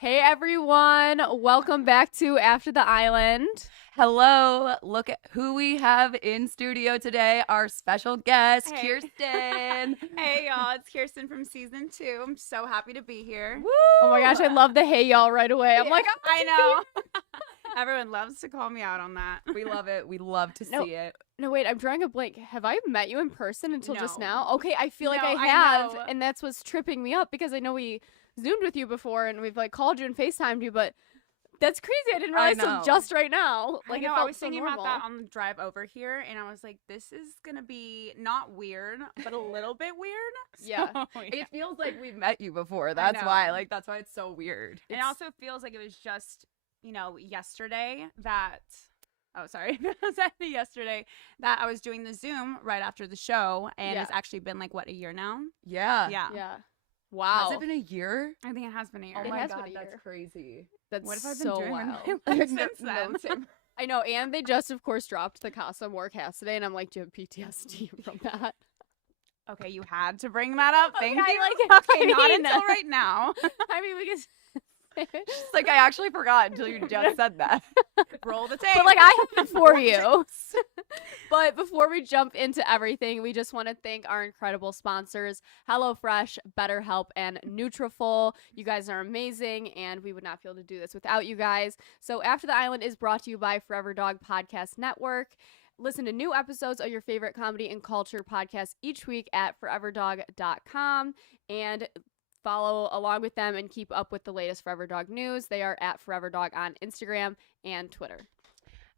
Hey everyone, welcome back to After the Island. Hello, look at who we have in studio today. Our special guest, Hey. Kirsten. Hey y'all, it's Kierstan from season 2. I'm so happy to be here. Woo! Oh my gosh, I love the hey y'all right away. I'm like, I know. Everyone loves to call me out on that. We love it. We love to No. see it. no wait, I'm drawing a blank. Have I met you in person until just No. now? Okay, I feel like No, I I have, know. and that's what's tripping me up because I know we Zoomed with you before and we've like called you and FaceTimed you, but that's crazy. I didn't I realize till know. just right now. Like I know, it I felt was so thinking normal. about that on the drive over here, and I was like, this is going to be not weird, but a little bit weird. Yeah. So, It feels like we've met you before. That's know. why. Like, that's why it's so weird. And it also feels like it was just, yesterday that... Oh, sorry. It was actually yesterday that I was doing the Zoom right after the show, and Yeah. it's actually been, a year now? Yeah. Yeah. Yeah. Wow. Has it been a year? I think it has been a year. Oh It my has been God, a that's year. crazy. That's What have I been so doing wild. with my life No, since then? same. I know, and they just, of course, dropped the Casa Amor cast today, and I'm like, do you have PTSD from that? Okay, you had to bring that up. Thank Okay, you. like, Okay, not I mean- until right now. I mean, we can. It's like I actually forgot until you just said that. Roll the tape. But like I have it for you. But before we jump into everything, we just want to thank our incredible sponsors, HelloFresh, BetterHelp, and Nutrafol. You guys are amazing, and we would not be able to do this without you guys. So After the Island is brought to you by Forever Dog Podcast Network. Listen to new episodes of your favorite comedy and culture podcasts each week at foreverdog.com and follow along with them and keep up with the latest Forever Dog news. They are at Forever Dog on Instagram and Twitter.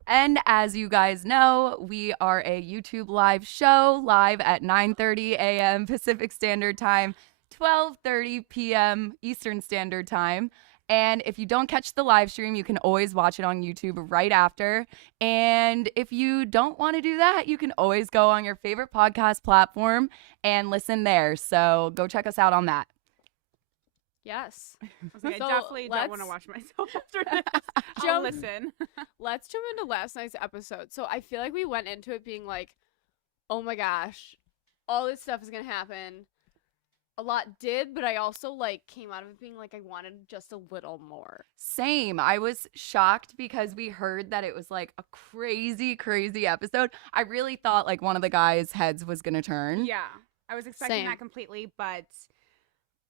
And as you guys know, we are a YouTube live show live at 9:30 a.m. Pacific Standard Time, 12:30 p.m. Eastern Standard Time. And if you don't catch the live stream, you can always watch it on YouTube right after. And if you don't want to do that, you can always go on your favorite podcast platform and listen there. So go check us out on that. Yes. I was like, So I definitely don't want to let's- watch myself after this. I'll Jump- listen. Let's jump into last night's episode. So I feel like we went into it being like, oh my gosh, all this stuff is going to happen. A lot did, but I also like came out of it being like I wanted just a little more. Same. I was shocked because we heard that it was like a crazy, crazy episode. I really thought like one of the guys' heads was going to turn. Yeah. I was expecting Same. that completely, but...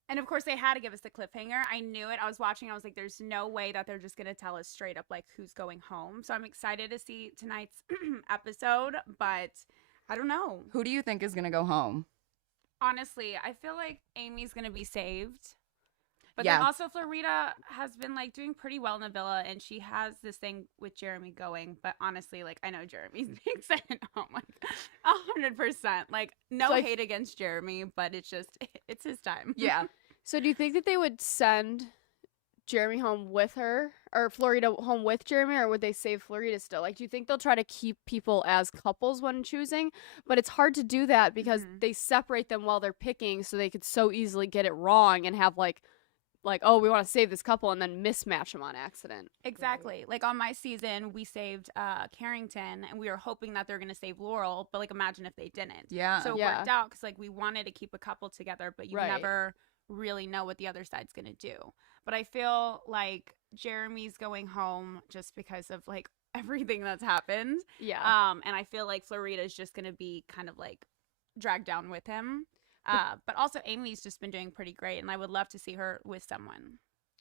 And of course, they had to give us the cliffhanger. I knew it. I was watching. I was like, there's no way that they're just going to tell us straight up, like, who's going home. So I'm excited to see tonight's episode, but I don't know. Who do you think is going to go home? Honestly, I feel like Amy's going to be saved. But Yeah. then also Florida has been, like, doing pretty well in the villa, and she has this thing with Jeremy going. But honestly, like, I know Jeremy's being sent home, like, 100%. Like, no So I f- hate against Jeremy, but it's just, it's his time. Yeah. So do you think that they would send Jeremy home with her or Florida home with Jeremy, or would they save Florida still? Like, do you think they'll try to keep people as couples when choosing? But it's hard to do that because Mhm. they separate them while they're picking, so they could so easily get it wrong and have like, oh, we want to save this couple and then mismatch them on accident. Exactly. Like on my season, we saved Carrington, and we were hoping that they're going to save Laurel. But like, imagine if they didn't. Yeah. So it Yeah. worked out because like we wanted to keep a couple together, but you Right. never really know what the other side's going to do. But I feel like Jeremy's going home just because of like everything that's happened. Yeah. And I feel like Florida's just going to be kind of like dragged down with him. But also Amy's just been doing pretty great, and I would love to see her with someone.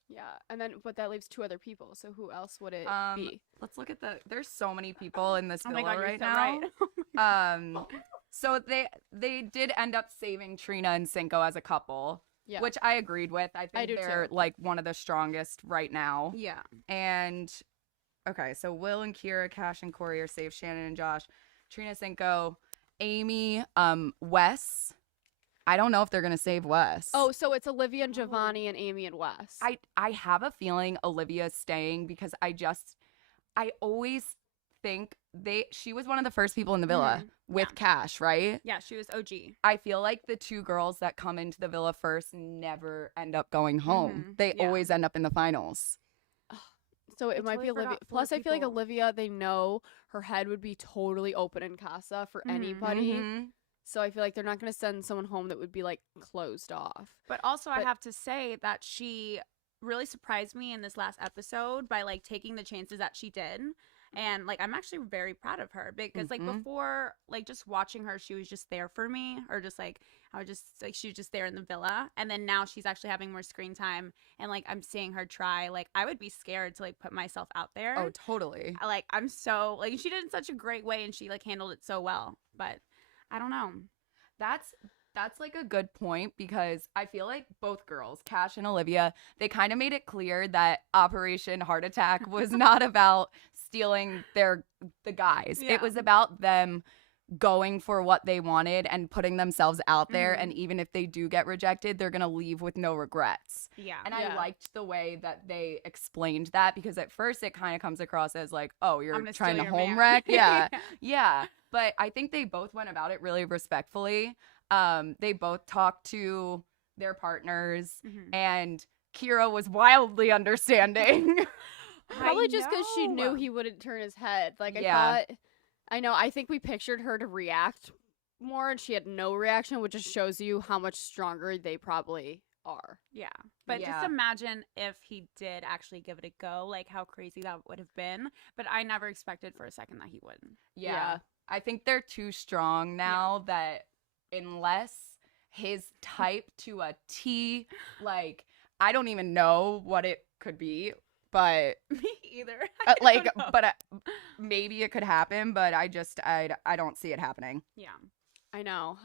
Yeah. And then, but that leaves 2 other people. So who else would it be? Let's look at there's so many people in this Oh villa my God, right you're so now. right. So they did end up saving Trina and Cinco as a couple, Yeah. which I agreed with. I think do they're too. like one of the strongest right now. Yeah. And okay, so Will and Kira, Cash and Corey are safe. Shannon and Josh, Trina, Cinco, Amy, Wes. I don't know if they're gonna save Wes. Oh, so it's Olivia and Giovanni and Amy and Wes. I have a feeling Olivia's staying because I always think she was one of the first people in the villa with Yeah. Cash, right? Yeah, she was OG. I feel like the 2 girls that come into the villa first never end up going home. Mhm. They Yeah. always end up in the finals. So it I might totally be Olivia. forgot 4 Plus, I feel like people. Olivia, they know her head would be totally open in Casa for Mhm. anybody. Mhm. So I feel like they're not going to send someone home that would be like closed off. But also, I But- have to say that she really surprised me in this last episode by like taking the chances that she did. And like I'm actually very proud of her because like before, like just watching her, she was just there for me, or just like I was just like she was just there in the villa. And then now she's actually having more screen time, and like I'm seeing her try. Like I would be scared to like put myself out there. Oh, totally. Like I'm so like she did it in such a great way, and she like handled it so well. But I don't know. That's like a good point, because I feel like both girls, Cash and Olivia, they kind of made it clear that Operation Heart Attack was not about stealing the guys. Yeah. It was about them going for what they wanted and putting themselves out there. And even if they do get rejected, they're going to leave with no regrets. Yeah. And I liked the way that they explained that, because at first it kind of comes across as like, oh, you're trying to home wreck. Yeah. Yeah. But I think they both went about it really respectfully. They both talked to their partners, and Kira was wildly understanding. Probably just because she knew he wouldn't turn his head. Like, I think we pictured her to react more, and she had no reaction, which just shows you how much stronger they probably are. Yeah. But just imagine if he did actually give it a go, like how crazy that would have been. But I never expected for a second that he wouldn't. Yeah. I think they're too strong now that unless his type to a T, like, I don't even know what it could be, but me either. Maybe it could happen, but I don't see it happening. Yeah. I know.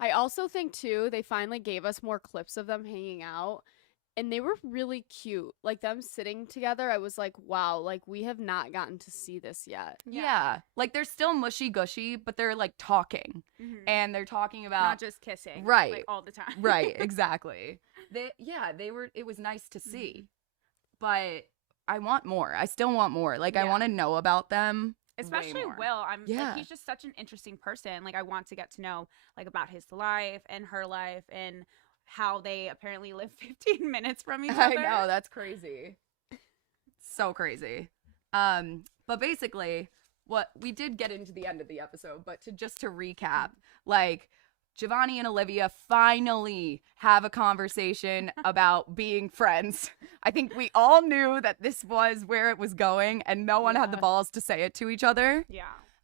I also think too, they finally gave us more clips of them hanging out, and they were really cute. Like them sitting together, I was like, wow, like we have not gotten to see this yet. Yeah. Like they're still mushy gushy, but they're like talking. And they're talking about not just kissing. Right. Like all the time. Right, exactly. It was nice to see. But I want more. I still want more. Like I want to know about them. Especially Will. Like, he's just such an interesting person. Like I want to get to know like about his life and her life and how they apparently live 15 minutes from each other. I know, that's crazy. So crazy. But basically, what we did get into the end of the episode, but to recap, like Giovanni and Olivia finally have a conversation about being friends. I think we all knew that this was where it was going, and no one had the balls to say it to each other. Yeah.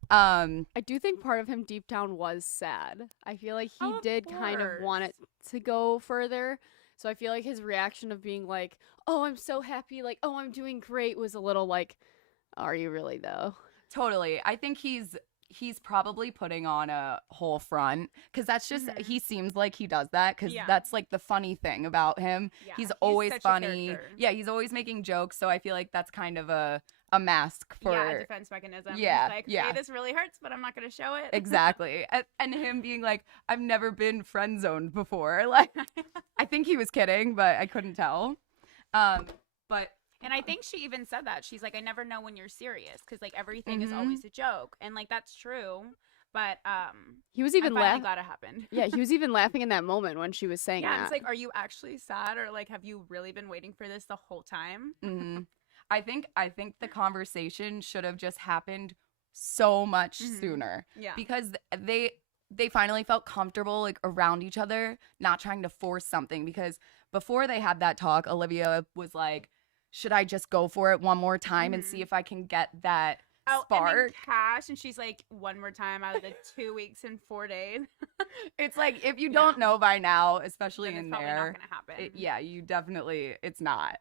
I do think part of him deep down was sad. I feel like he did kind of want it to go further. So I feel like his reaction of being like, oh, I'm so happy, like, oh, I'm doing great, was a little like, are you really though? Totally. I think he's probably putting on a whole front, because that's just he seems like he does that, because that's like the funny thing about him. He's always funny. Yeah, he's always making jokes, so I feel like that's kind of a mask for a defense mechanism. Yeah, he's like, hey, this really hurts, but I'm not going to show it. Exactly. And him being like, I've never been friend zoned before. Like, I think he was kidding, but I couldn't tell. And I think she even said that. She's like, I never know when you're serious, because like everything is always a joke, and like that's true. But he was even laughing. Glad it happened. Yeah, he was even laughing in that moment when she was saying that. Yeah, it's like, are you actually sad, or like have you really been waiting for this the whole time? I think the conversation should have just happened so much sooner. Yeah, because they finally felt comfortable like around each other, not trying to force something. Because before they had that talk, Olivia was like, should I just go for it one more time and see if I can get that spark? And then Cash, and she's like, one more time out of the 2 weeks and 4 days. It's like, if you don't know by now, especially then in it's there, not gonna happen. you definitely, it's not.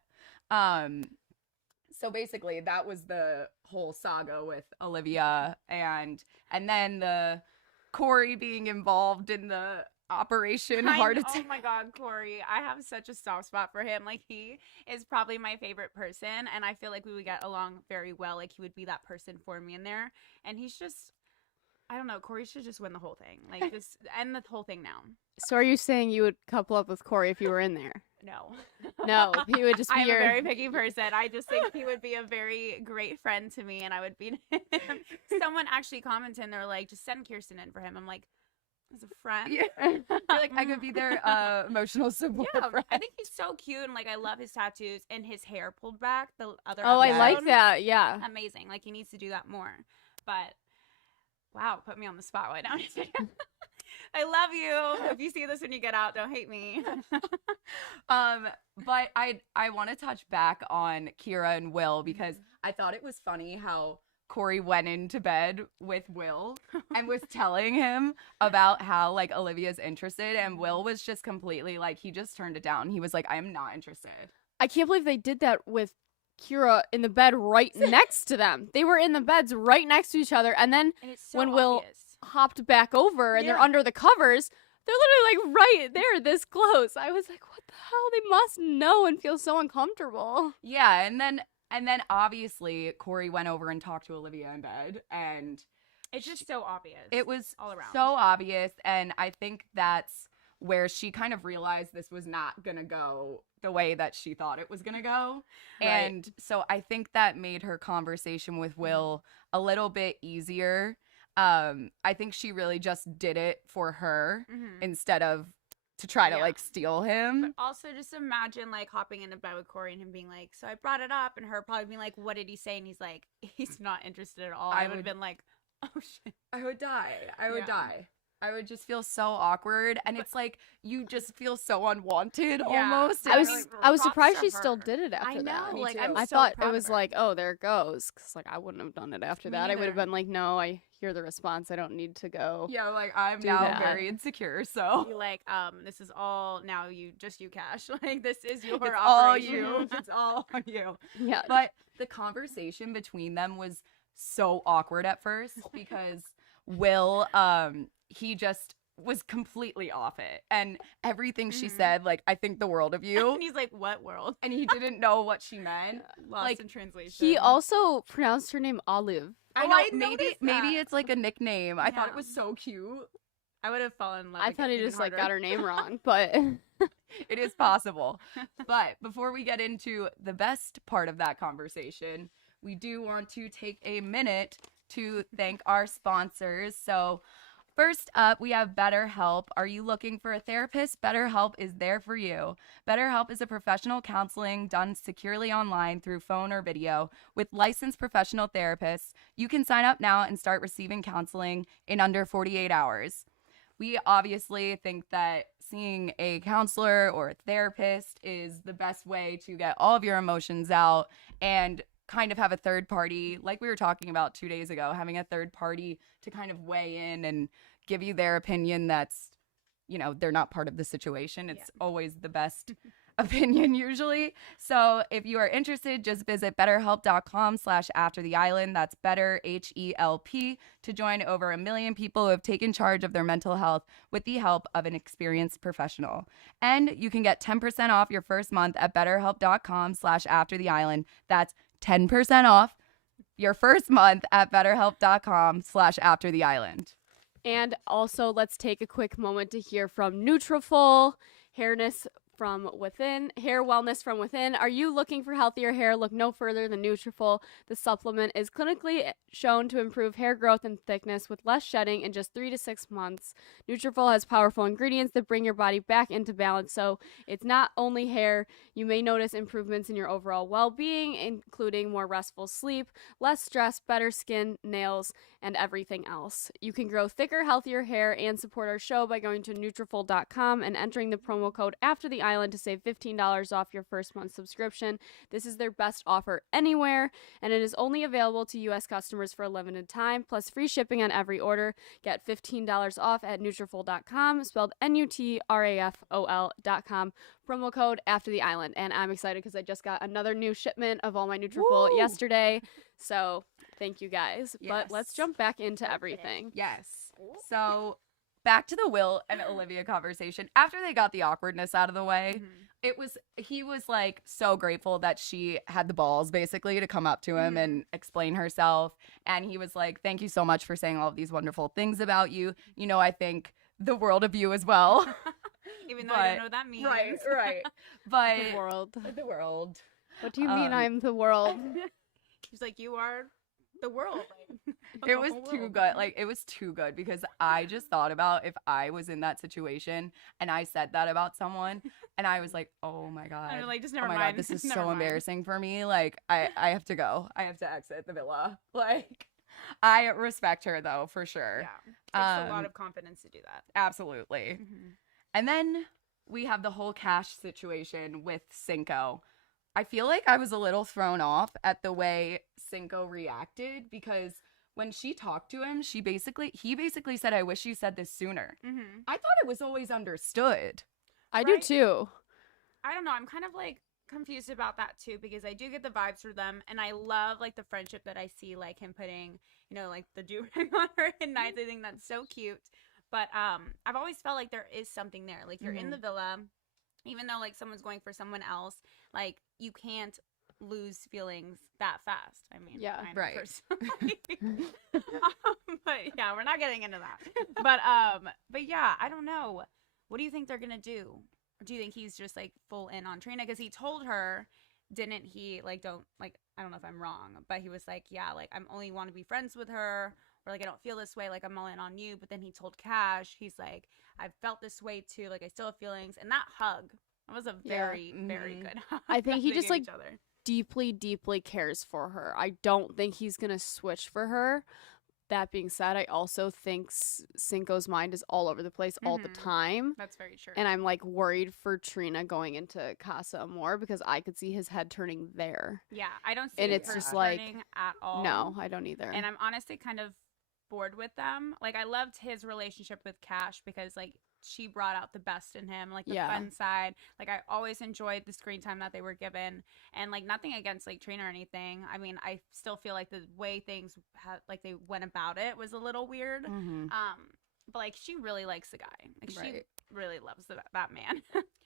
So basically, that was the whole saga with Olivia, and then the Corey being involved in the Operation Heart Attack. Oh my God, Corey. I have such a soft spot for him. Like, he is probably my favorite person, and I feel like we would get along very well. Like, he would be that person for me in there. And he's just, I don't know, Corey should just win the whole thing. Like, just end the whole thing now. So are you saying you would couple up with Corey if you were in there? No, he would just be I'm a very picky person. I just think he would be a very great friend to me, and I would be him. Someone actually commented, and they're like, just send Kirsten in for him. I'm like, as a friend? Yeah. Like, I could be their emotional support friend. I think he's so cute, and like I love his tattoos and his hair pulled back. The other I like that. Yeah, amazing. Like, he needs to do that more. But wow, put me on the spot right now. I love you. If you see this when you get out, don't hate me. But I want to touch back on Kira and Will because I thought it was funny how Corey went into bed with Will and was telling him about how like Olivia's interested, and Will was just completely like, he just turned it down. He was like, I am not interested. I can't believe they did that with Kira in the bed right next to them. They were in the beds right next to each other, and then And it's so when Will obvious. hopped back over and they're Yeah. under the covers, they're literally like right there, this close. I was like, what the hell? They must know and feel so uncomfortable. Yeah, and then obviously Corey went over and talked to Olivia in bed, and It's just so obvious. it was all around. so obvious, and I think that's where she kind of realized this was not gonna go the way that she thought it was gonna go. Right. And so I think that made her conversation with Will a little bit easier. I think she really just did it for her Mhm. instead of to try to Yeah. like steal him. But also just imagine like hopping into bed with Corey and him being like, so I brought it up, and her probably being like, what did he say? And he's like, he's not interested at all. I I would have would- been like, oh shit. I would die. I would Yeah. die. I would just feel so awkward, and it's like you just feel so unwanted Yeah. almost. I was Like, I was props surprised to she still her. did it after I know, that. Me like too. I'm I so thought proud it of was her. like, oh, there it goes. Because like I wouldn't have done it after Me that. I would have neither. been like, no, I hear the response. I don't need to go. Yeah, like I'm Do now that. very insecure, so You're like, this is all now you Cash. Like this is your it's all operation. you. It's all on you. Yeah. But the conversation between them was so awkward at first because Will, he just was completely off it, and everything she Mhm. said, like, I think the world of you, And he's like, what world? and he didn't know what she meant. Lost Like, in translation. He also pronounced her name Olive. I Oh, know, I maybe noticed maybe that. it's like a nickname. I thought it Yeah. was so cute. I would have fallen in love. I with thought it he even just like got harder. her name wrong, but It is possible. But before we get into the best part of that conversation, we do want to take a minute to thank our sponsors. So, first up, we have BetterHelp. Are you looking for a therapist? BetterHelp is there for you. BetterHelp is a professional counseling done securely online through phone or video with licensed professional therapists. You can sign up now and start receiving counseling in under 48 hours. We obviously think that seeing a counselor or a therapist is the best way to get all of your emotions out and kind of have a third party, like we were talking about 2 days ago, having a third party to kind of weigh in and give you their opinion that's, you know, they're not part of the situation. It's always the best opinion usually. So if you are interested, just visit betterhelp.com/aftertheisland. That's better, HELP, to join over 1 million people who have taken charge of their mental health with the help of an experienced professional. And you can get 10% off your first month at betterhelp.com/aftertheisland. That's 10% off your first month at betterhelp.com/aftertheisland. And also, let's take a quick moment to hear from Nutrafol, hairness from within, hair wellness from within. Are you looking for healthier hair? Look no further than Nutrafol. The supplement is clinically shown to improve hair growth and thickness with less shedding in just 3 to 6 months. Nutrafol has powerful ingredients that bring your body back into balance, so it's not only hair. You may notice improvements in your overall well-being, including more restful sleep, less stress, better skin, nails, and everything else. You can grow thicker, healthier hair and support our show by going to Nutrafol.com and entering the promo code AfterTheIsland to save $15 off your first month subscription. This is their best offer anywhere, and it is only available to U.S. customers for a limited time, plus free shipping on every order. Get $15 off at Nutrafol.com, spelled Nutrafol.com. Promo code AfterTheIsland. And I'm excited because I just got another new shipment of all my Nutrafol Woo! yesterday. So thank you guys. Yes. But let's jump back into everything. Yes. So back to the Will and Olivia conversation. After they got the awkwardness out of the way, he was like so grateful that she had the balls basically to come up to him and explain herself. And he was like, thank you so much for saying all of these wonderful things about you. You know, I think the world of you as well. Even though I don't know what that means. Right. But The world. the world. What do you mean Um, I'm the world? He's like, you are the world. It was too good. Like, it was too good because I just thought about if I was in that situation and I said that about someone and I was like, oh my God. And I'm like, just Oh never my mind. God, this is Never so mind. embarrassing for me. Like, I have to go. I have to exit the villa. Like, I respect her though, for sure. Yeah. Takes a lot of confidence to do that. Absolutely. Mm-hmm. And then we have the whole Cash situation with Cinco. I feel like I was a little thrown off at the way Cinco reacted because when she talked to him, he basically said, "I wish you said this sooner." Mm-hmm. I thought it was always understood. I do Right. too. I don't know. I'm kind of like confused about that too because I do get the vibes for them, and I love like the friendship that I see, like him putting, like the do-rag on her at nights. I think that's so cute. But I've always felt like there is something there. Like you're in the villa, even though like someone's going for someone else, like you can't lose feelings that fast. I mean, Yeah, I know right. personally. But yeah, we're not getting into that. But yeah, I don't know. What do you think they're gonna do? Or do you think he's just like full in on Trina? Because he told her, didn't he? Like, don't like. I don't know if I'm wrong, but he was like, yeah, like I'm only want to be friends with her, or like I don't feel this way. Like I'm all in on you. But then he told Cash, he's like, I've felt this way too. Like I still have feelings. And that hug, that was a very, very good hug. I think he they just gave like each other. deeply, deeply cares for her. I don't think he's gonna switch for her. That being said, I also think Cinco's mind is all over the place all the time. That's very true. And I'm like worried for Trina going into Casa Amor because I could see his head turning there. yeah, I don't see And it it's just like, turning at all. No, I don't either. And I'm honestly kind of bored with them. Like I loved his relationship with Cash because like she brought out the best in him, like the fun side. Like I always enjoyed the screen time that they were given, and like nothing against like Trina or anything. I mean, I still feel like the way things like they went about it was a little weird. But like she really likes the guy. Like she really loves that man.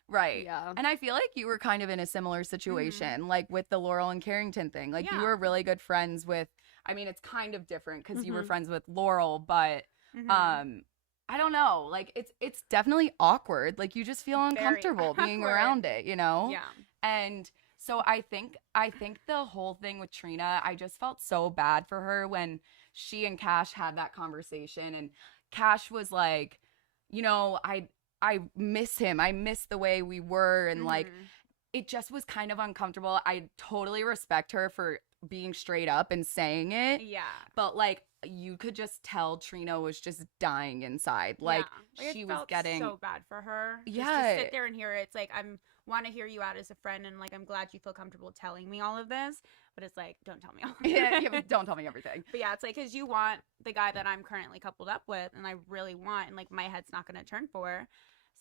Right. Yeah. And I feel like you were kind of in a similar situation, like with the Laurel and Carrington thing. Like you Yeah. were really good friends with, I mean, it's kind of different because you were friends with Laurel, but I don't know. Like it's definitely awkward. Like you just feel uncomfortable being awkward. around it, you know? Yeah. And so I think the whole thing with Trina, I just felt so bad for her when she and Cash had that conversation, and Cash was like, I miss him. I miss the way we were, and like it just was kind of uncomfortable. I totally respect her for being straight up and saying it. Yeah. But like you could just tell Trina was just dying inside. Like she was getting so bad for her. Yeah. Just to sit there and hear it. It's like I'm want to hear you out as a friend, and like I'm glad you feel comfortable telling me all of this. But it's like, don't tell me all of it. Yeah, don't tell me everything. But yeah, it's like because you want the guy that I'm currently coupled up with, and I really want, and like my head's not going to turn for.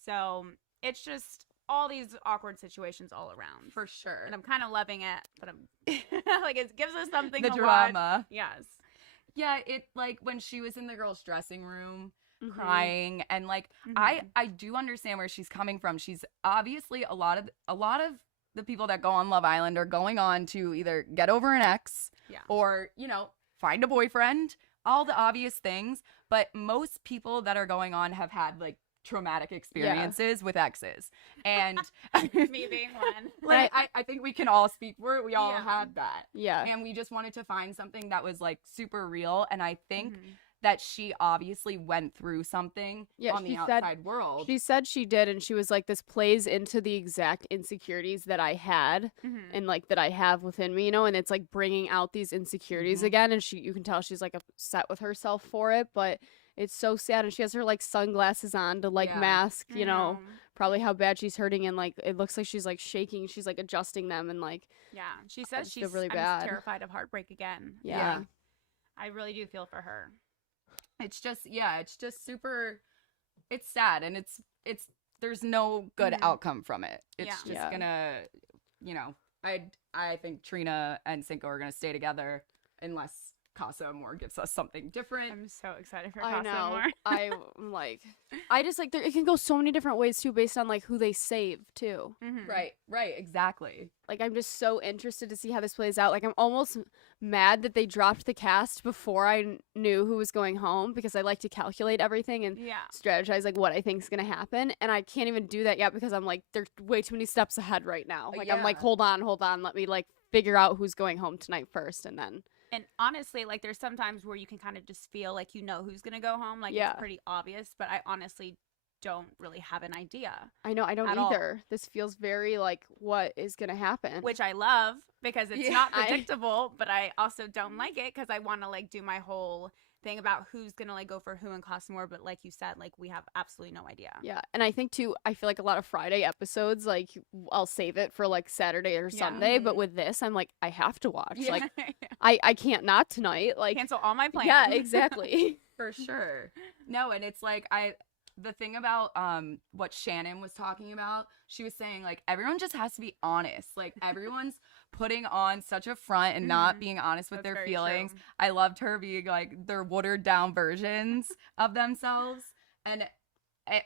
So it's just all these awkward situations all around. For sure. And I'm kind of loving it, but I'm like it gives us something The to drama. watch. Yes. Yeah, it like when she was in the girls' dressing room crying, and like I do understand where she's coming from. She's obviously a lot of the people that go on Love Island are going on to either get over an ex or, find a boyfriend, all the obvious things, but most people that are going on have had like traumatic experiences with exes, and Me being one. like I think we can all speak for it. We all had that, Yeah. and we just wanted to find something that was like super real, and I think that she obviously went through something on the outside world. She said she did, and she was like, this plays into the exact insecurities that I had and like that I have within me, and it's like bringing out these insecurities again, and you can tell she's like upset with herself for it, but it's so sad, and she has her like sunglasses on to like mask, probably how bad she's hurting, and like it looks like she's like shaking, she's like adjusting them, and like she says she's really I'm bad. terrified of heartbreak again. Yeah. I really do feel for her. It's just super, it's sad, and it's there's no good outcome from it. It's just gonna, I think Trina and Cinco are gonna stay together unless Casa Amor gives us something different. I'm so excited for I Casa know. Amor. I'm like, I just like it can go so many different ways too, based on like who they save too. Right, exactly. Like I'm just so interested to see how this plays out. Like I'm almost mad that they dropped the cast before I knew who was going home, because I like to calculate everything and strategize like what I think is gonna happen, and I can't even do that yet because I'm like they're way too many steps ahead right now. Like I'm like hold on, let me like figure out who's going home tonight first, and then. And honestly, like there's sometimes where you can kind of just feel like who's gonna go home. Like it's pretty obvious, but I honestly don't really have an idea. I know, I don't at all. either. This feels very like what is going to happen. Which I love because it's Yeah, not predictable, but I also don't like it because I want to like do my whole thing about who's gonna like go for who in Casa Amor, but like you said, like we have absolutely no idea. Yeah, and I think too, I feel like a lot of Friday episodes, like I'll save it for like Saturday or Sunday, but with this, I'm like, I have to watch. Yeah. Like, I can't not tonight. Like, Cancel all my plans. yeah, exactly. For sure. No, and it's like the thing about what Shannon was talking about, she was saying like everyone just has to be honest. Like everyone's putting on such a front and not being honest with That's their very feelings. true. I loved her being like their watered down versions of themselves. And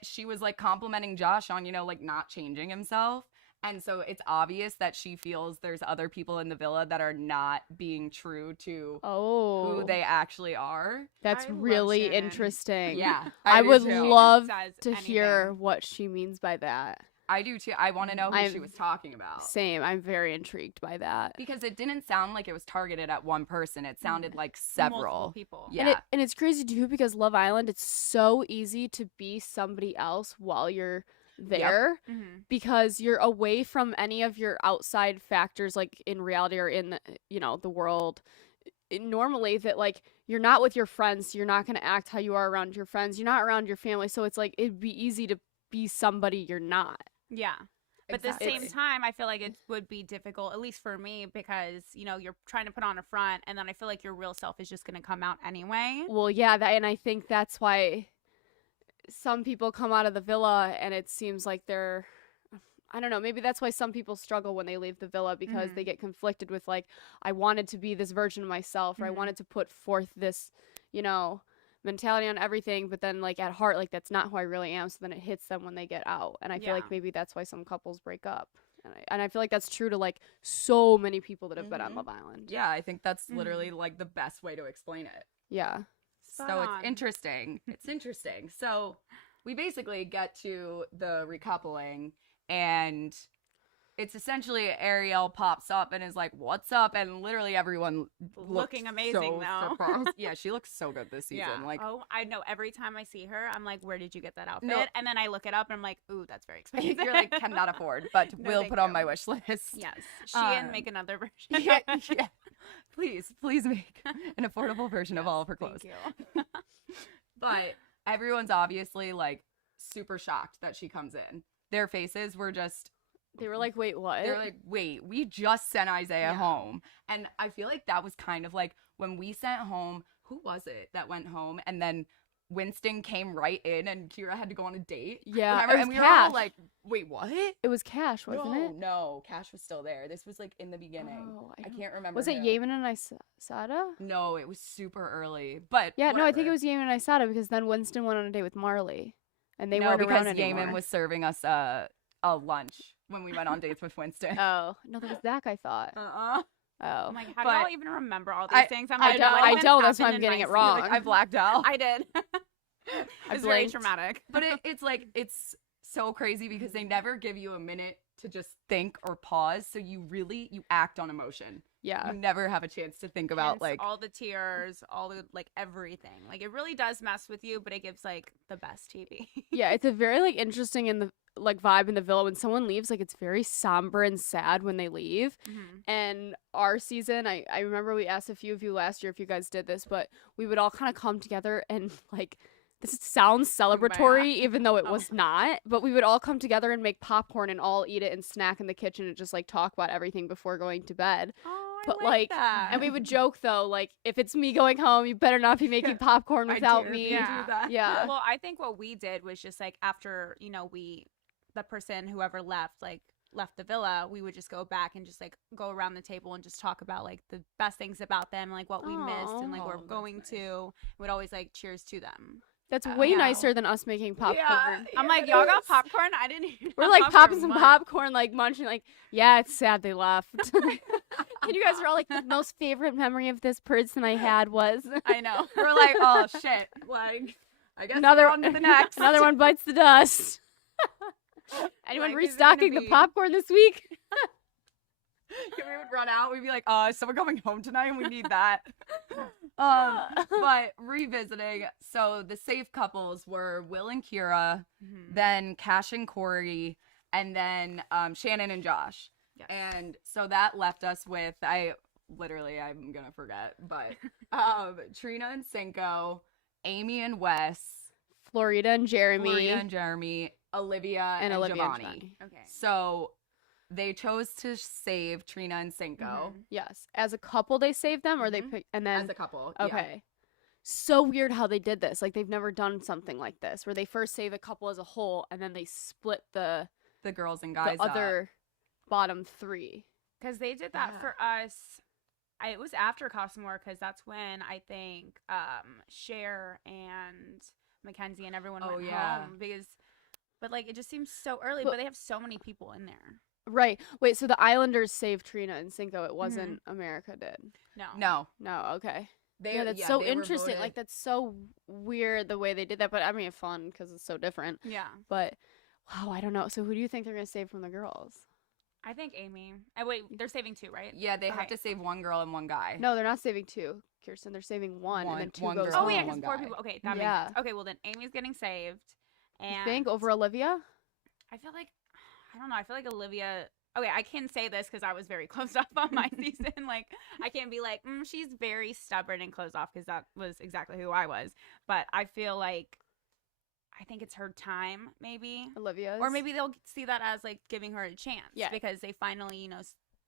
she was like complimenting Josh on, like not changing himself. And so it's obvious that she feels there's other people in the villa that are not being true to who they actually are. That's I love really Shannon. interesting. Yeah. I do would too. love Says to anything. hear what she means by that. I do too. I want to know who she I'm- was talking about. Same. I'm very intrigued by that. Because it didn't sound like it was targeted at one person. It sounded like Multiple several. people. Yeah. And it's crazy too because Love Island, it's so easy to be somebody else while you're there because you're away from any of your outside factors, like in reality or in the world. Normally, that like you're not with your friends, you're not going to act how you are around your friends. You're not around your family, so it's like it'd be easy to be somebody you're not. Yeah. But at the Exactly. same time, I feel like it would be difficult, at least for me, because, you're trying to put on a front, and then I feel like your real self is just going to come out anyway. Well, yeah, and I think that's why some people come out of the villa and it seems like I don't know, maybe that's why some people struggle when they leave the villa because they get conflicted with like, I wanted to be this version of myself or I wanted to put forth this, mentality on everything, but then like at heart, like that's not who I really am. So then it hits them when they get out. And I feel like maybe that's why some couples break up. And I feel like that's true to like so many people that have been on Love Island. Yeah, I think that's literally like the best way to explain it. Yeah. Spot So on. it's interesting. It's interesting. So we basically get to the recoupling and it's essentially Ariel pops up and is like, "What's up?" And literally everyone Looking looks amazing, so though. surprised. Yeah, she looks so good this season. Yeah. Like, I know every time I see her, I'm like, where did you get that outfit? No. And then I look it up and I'm like, ooh, that's very expensive. you're like, cannot afford, but No, will thank put on you. my wish list. Yes. She and Um, make another version. yeah, yeah. Please make an affordable version of all of her clothes. Thank you. But everyone's obviously like super shocked that she comes in. Their faces were just, They were like, wait, what? they're like, wait, we just sent Isaiah home. And I feel like that was kind of like when we sent home, who was it that went home? And then Winston came right in and Kira had to go on a date. Yeah, Remember? it was And we were Cash. all like, wait, what? It was Cash, wasn't it? No, Cash was still there. This was like in the beginning. Oh, I can't remember. Was it who. Yemen and Isada? No, it was super early. But Yeah, no, I think whatever. it was Yemen and Isada because then Winston went on a date with Marley, and they no, weren't because around anymore. Yemen was serving us a lunch when we went on dates with Winston. Oh no, that was Zach. I thought. Uh-uh. Oh, I'm like, how do But y'all even remember all these things? I'm I like, don't- what I even don't, that's why happened I'm in getting my it season? wrong. Like, I blacked out. I did. I It's very blinked. traumatic. But it's like, it's so crazy because they never give you a minute to just think or pause. So you act on emotion. yeah. You never have a chance to think about Hence like, all the tears, all the like everything. Like it really does mess with you, but it gives like the best TV. Yeah, it's a very like interesting in the like vibe in the villa when someone leaves. Like it's very somber and sad when they leave. And our season, I remember we asked a few of you last year if you guys did this, but we would all kind of come together and like. This sounds celebratory, even though it was not. But we would all come together and make popcorn and all eat it and snack in the kitchen and just like talk about everything before going to bed. Oh, I But, like like, that. And we would joke though, like if it's me going home, you better not be making popcorn I without dare me. you to do that. Yeah. Well, I think what we did was just like after, the person, whoever left the villa, we would just go back and just like go around the table and just talk about like the best things about them, like what we missed and like Aw, we're that's going nice. to. We'd always like cheers to them. That's way Yeah. nicer than us making popcorn. I'm like, it y'all got is. popcorn? I didn't even We're have like popping some much. popcorn, like munching, like, yeah, it's sad they left. And you guys are all like, the most favorite memory of this person I had was I know. we're like, oh shit. Like, I guess another we're on to the next. Another one bites the dust. Anyone Life is gonna restocking the be- popcorn this week? We would run out. We'd be like, is someone coming home tonight? And we need that. But revisiting, so the safe couples were Will and Kira, then Cash and Corey, and then Shannon and Josh. Yes. And so that left us with, I'm gonna forget, but Trina and Cinco, Amy and Wes, Florida and Jeremy, Olivia and Giovanni. Okay. So they chose to save Trina and Cinco. Yes, as a couple they saved them, or they picked, and then As a couple. okay. So weird how they did this. Like they've never done something like this, where they first save a couple as a whole, and then they split the girls and guys other bottom three. Because they did that for us. It was after Casa Amor, because that's when I think Cher and Mackenzie and everyone went home. But like it just seems so early, but they have so many people in there. Right. Wait, so the Islanders saved Trina and Cinco. It wasn't America did. No. Okay. That's so interesting. Like that's so weird the way they did that, but I mean fun because it's so different. Yeah. But wow, I don't know. So who do you think they're gonna save from the girls? I think Amy. Wait, they're saving 2, right? Yeah, they have to save one girl and one guy. No, they're not saving 2, Kierstan. They're saving one and then 2 one goes girl. Oh, yeah, home. because 4 people. Okay, that makes sense. Okay, well then Amy's getting saved. And You think over Olivia? I feel like, I don't know. I feel like Olivia. Okay, I can say this because I was very closed off on my season. Like, I can't be like, she's very stubborn and closed off because that was exactly who I was. But I feel like, I think it's her time, maybe. Olivia's? Or maybe they'll see that as, like, giving her a chance. Yeah. Because they finally,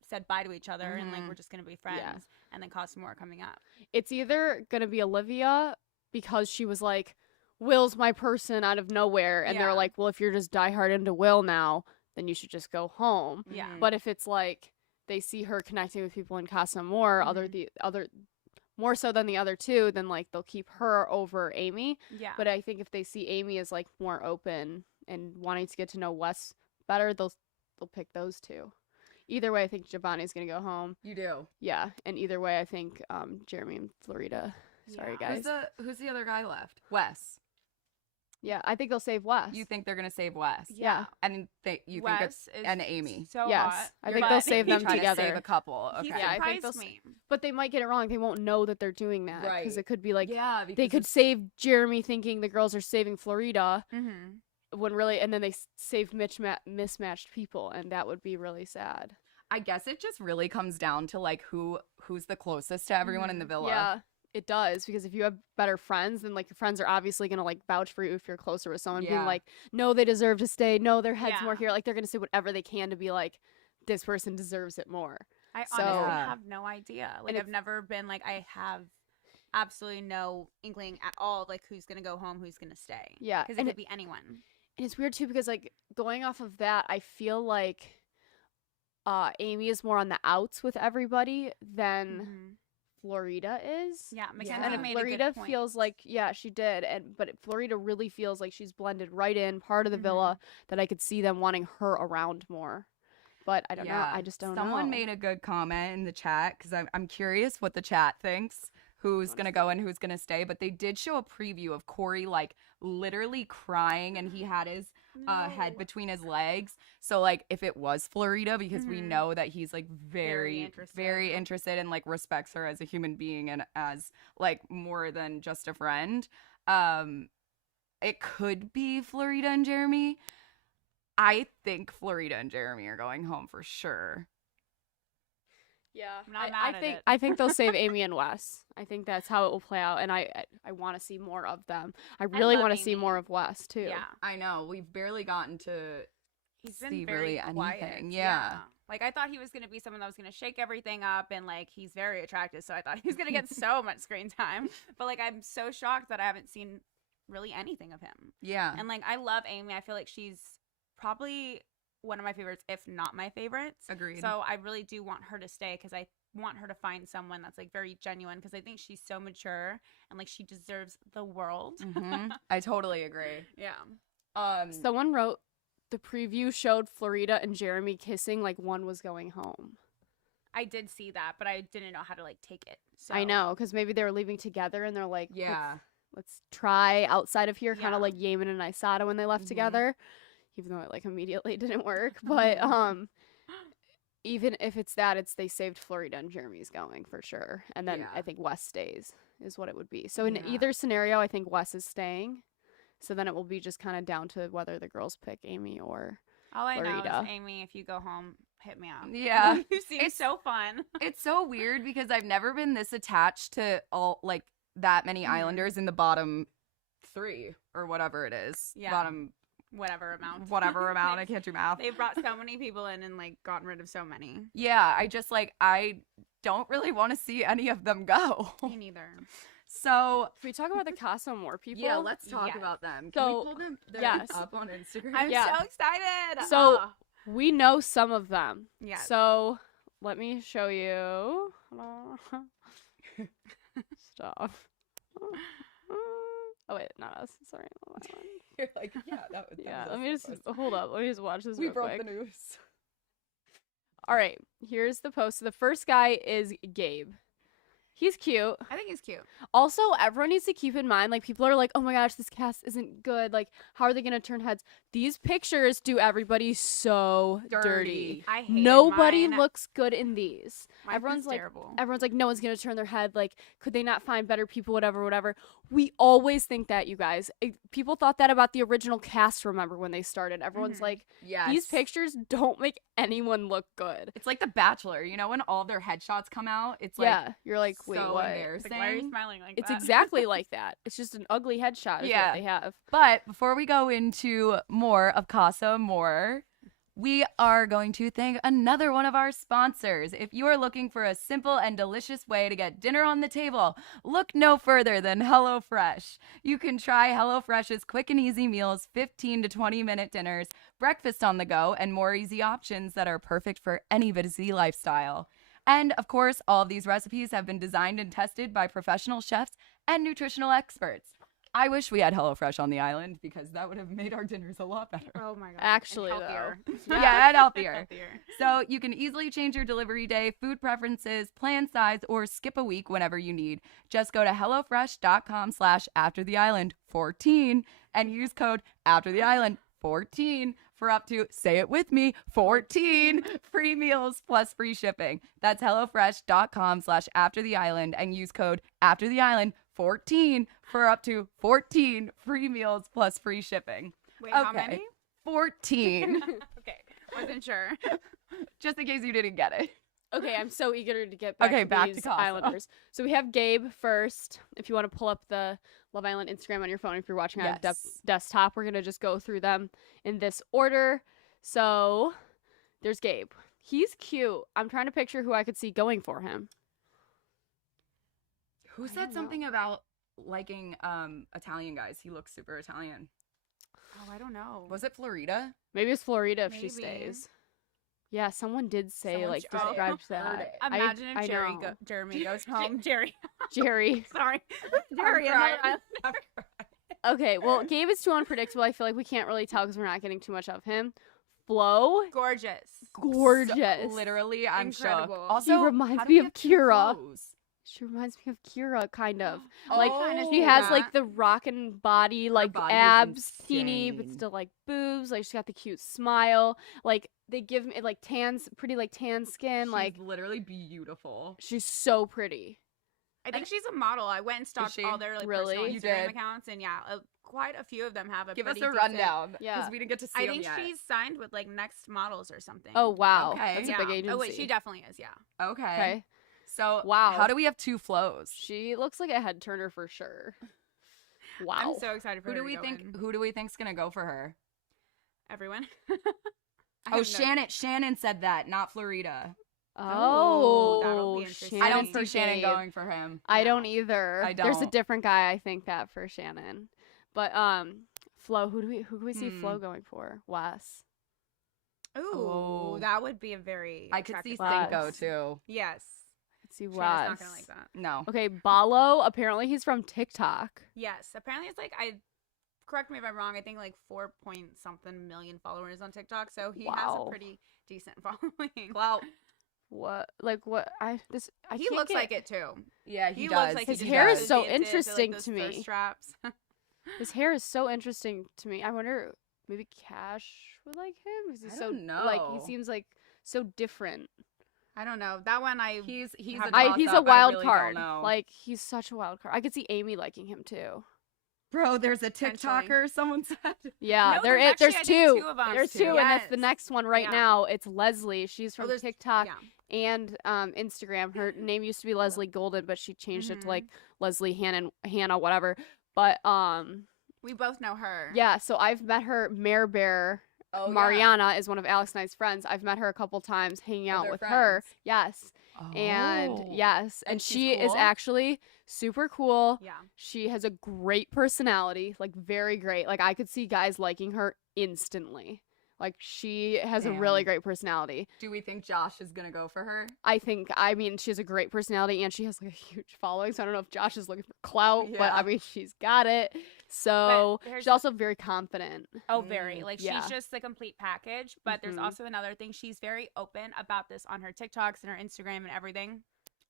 said bye to each other and, like, we're just going to be friends. Yeah. And then Casa Amor coming up. It's either going to be Olivia because she was like, Will's my person out of nowhere. And they're like, well, if you're just diehard into Will now, then you should just go home. Yeah. But if it's like they see her connecting with people in Casa Amor, more so than the other two, then like they'll keep her over Amy. Yeah. But I think if they see Amy as like more open and wanting to get to know Wes better, they'll pick those two. Either way, I think Giovanni's gonna go home. You do. Yeah, and either way, I think Jeremy and Florida. Sorry, guys. Who's the other guy left? Wes. Yeah, I think they'll save Wes. You think they're gonna save Wes? Yeah. And you think it's and Amy. So yes, hot. I think they'll save them together. To save a couple. Okay. Yeah, I think me. But they might get it wrong. They won't know that they're doing that because it could be like they could save Jeremy thinking the girls are saving Florida when really, and then they save mismatched people, and that would be really sad. I guess it just really comes down to like who's the closest to everyone in the villa. Yeah. It does, because if you have better friends, then like your friends are obviously gonna like vouch for you if you're closer with someone, being like, no, they deserve to stay, no, their head's more here. Like they're gonna say whatever they can to be like, this person deserves it more. I honestly have no idea. Like I've never been like, I have absolutely no inkling at all like who's gonna go home, who's gonna stay. Yeah, because it could be anyone. And it's weird too because like going off of that, I feel like Amy is more on the outs with everybody than Florida is. Yeah, Mackenzie made Florida a good point. feels like she did, but Florida really feels like she's blended right in, part of the villa, that I could see them wanting her around more. But I don't know. I just don't know. Someone made a good comment in the chat because I'm curious what the chat thinks. Who's gonna go and who's gonna stay? But they did show a preview of Corey like literally crying, and he had his head between his legs. So like if it was Florida, because we know that he's like very interested and like respects her as a human being and as like more than just a friend. It could be Florida and Jeremy. I think Florida and Jeremy are going home for sure. Yeah, I think they'll save Amy and Wes. I think that's how it will play out, and I want to see more of them. I really want to see more of Wes too. Yeah, I know we've barely gotten to see very really quiet. anything. Yeah. Like I thought he was gonna be someone that was gonna shake everything up, and like he's very attractive, so I thought he was gonna get so much screen time. But like I'm so shocked that I haven't seen really anything of him. Yeah, and like I love Amy. I feel like she's probably one of my favorites, if not my favorites. Agreed. So I really do want her to stay because I want her to find someone that's like very genuine, because I think she's so mature and like she deserves the world. I totally agree. Yeah. Someone wrote the preview showed Florida and Jeremy kissing like one was going home. I did see that, but I didn't know how to like take it. So I know, because maybe they were leaving together and they're like, yeah, let's try outside of here, kind of like Yaman and Isada when they left together. Even though it like immediately didn't work, but even if it's that, they saved Florida and Jeremy's going for sure. And then Yeah. I think Wes stays is what it would be. So in Yeah. either scenario, I think Wes is staying. So then it will be just kind of down to whether the girls pick Amy or All I know Florida. is, Amy, if you go home, hit me up. Yeah. You seem so fun. It's so weird because I've never been this attached to all like that many Islanders in the bottom 3 or whatever it is. Yeah. Bottom Whatever amount. I can't do math. They've brought so many people in and like gotten rid of so many. Yeah, I just I don't really want to see any of them go. Me neither. So Can we talk about the Casa Amor people? yeah, let's talk Yes. about them. Can So, we pull them yes. up on Instagram? I'm Yeah. so excited. So Oh, we know some of them. yes. So let me show you. Hold on. Stop. Oh wait, not us. Sorry. not that one. You're like, yeah, that was Yeah, let me just hold up. Let me just watch this we real broke quick. the news. All right, here's the post. So the first guy is Gabe. He's cute. I think he's cute. Also, everyone needs to keep in mind, like, people are like, oh my gosh, this cast isn't good. Like, how are they going to turn heads? These pictures do everybody so dirty. I hate Nobody mine. looks good in these. Mine everyone's was like, terrible. Everyone's like, no one's going to turn their head. Like, could they not find better people, whatever. We always think that, you guys. People thought that about the original cast, remember, when they started. Everyone's Mhm. like, Yes. these pictures don't make anyone look good. It's like The Bachelor, you know, when all their headshots come out, it's like Yeah, you're like, wait, so what? embarrassing. Like, why are you smiling like It's that? exactly like that. It's just an ugly headshot is Yeah. what they have. But before we go into more of Casa Amor, we are going to thank another one of our sponsors. If you are looking for a simple and delicious way to get dinner on the table, look no further than HelloFresh. You can try HelloFresh's quick and easy meals, 15 to 20-minute dinners, breakfast on the go, and more easy options that are perfect for any busy lifestyle. And of course, all of these recipes have been designed and tested by professional chefs and nutritional experts. I wish we had HelloFresh on the island because that would have made our dinners a lot better. Oh my god. Actually, and healthier. Yeah, and healthier. Healthier. So you can easily change your delivery day, food preferences, plan size, or skip a week whenever you need. Just go to hellofresh.com/aftertheisland14 and use code aftertheisland14 for up to, say it with me, 14 free meals plus free shipping. That's hellofresh.com/aftertheisland and use code aftertheisland14 for up to 14 free meals plus free shipping. Wait, how Okay. many? 14. Okay. Wasn't sure. Just in case you didn't get it. Okay, I'm so eager to get back Okay, to back to these Casa. Islanders. So we have Gabe first. If you want to pull up the Love Island Instagram on your phone, if you're watching on a Yes. desktop, we're going to just go through them in this order. So there's Gabe. He's cute. I'm trying to picture who I could see going for him. Who I said don't something about liking Italian guys? He looks super Italian. Oh, I don't know. Was it Florida? Maybe it's Florida if she Maybe. stays. Yeah, someone did say, Someone like, sh- described heard that. it. Imagine if I know. Jeremy goes home. Jerry. Jerry. Sorry. Jerry. crying. another- Okay, well, Gabe is too unpredictable. I feel like we can't really tell because we're not getting too much of him. Flo, Gorgeous. gorgeous. Literally, I'm Incredible. shook. Also, reminds how do me we of have two Kira. flows? She reminds me of Kira, kind of. Oh, Like, kinda she see has, that. like, the rockin' body, like, body is abs, teeny, but insane. still, like, boobs. Like, she's got the cute smile. Like, they give me, like, pretty, like, tan skin. She's Like, literally beautiful. she's so pretty. I think she's a model. I went and stalked she? all their like Really? personal You Instagram did? accounts, and yeah, quite a few of them have a Give us pretty a decent- rundown. Yeah. Because we didn't get to see I them think yet. she's signed with like Next Models or something. Oh, wow. Okay. That's yeah. a big agency. Oh wait, she definitely is. Yeah. Okay. Okay. So, Wow. how do we have two flows? She looks like a head turner for sure. Wow. I'm so excited for Who her do to we go think? in. Who do we think's gonna go for her? Everyone. I Oh, have no- Shannon. Shannon said that, not Florida. Oh, that'll be interesting. I don't Shannon see for Shannon Gabe. going for him. I No. don't either. I There's a don't. different guy I think that for Shannon. But Flo, who can we see Flo going for? Wes. Ooh, Oh. that would be a very. I could see attractive Cinco Wes. too. Yes. Let's see Shannon's Wes. not gonna like that. No. Okay, Balo. Apparently he's from TikTok. Yes. Apparently, it's like correct me if I'm wrong. I think like 4-point-something million followers on TikTok. So he has Wow. a pretty decent following. Well, What? Like what? I he can't looks get- like it too. yeah, He he, looks does. like His he hair does. is so Into, like, interesting those to thirst me. Traps. His hair is so interesting to me. I wonder maybe Cash would like him because he's I so don't like he know. seems like so different. I don't know. That one He's have a to- He's a toss-up. I wild really card. don't know. Like, he's such a wild card. I could see Amy liking him too. Bro, there's a Potentially. TikToker. Someone said. Yeah, No, there's actually, I think two. two of them. There's Two. two, and that's the Yes. next one right Yeah. now. It's Leslie. She's from there's- TikTok yeah. and Instagram. Her name used to be Leslie Golden, but she changed it to like Leslie Hannah, whatever. But We both know her. yeah. So I've met her. Mare Bear Oh, Mariana is one of Alex and I's friends. I've met her a couple times hanging out they're with her. friends? Yes. Yeah. And yes, and And she's she is cool? actually super cool. Yeah. She has a great personality, like very great. Like I could see guys liking her instantly. Like she has a really Damn. great personality. Do we think Josh is gonna go for her? I mean, she has a great personality and she has like a huge following. So I don't know if Josh is looking for clout, but Yeah. I mean, she's got it. So there's- she's also very confident. Oh, very. Like, Yeah. she's just the complete package. But there's Mhm. also another thing. She's very open about this on her TikToks and her Instagram and everything.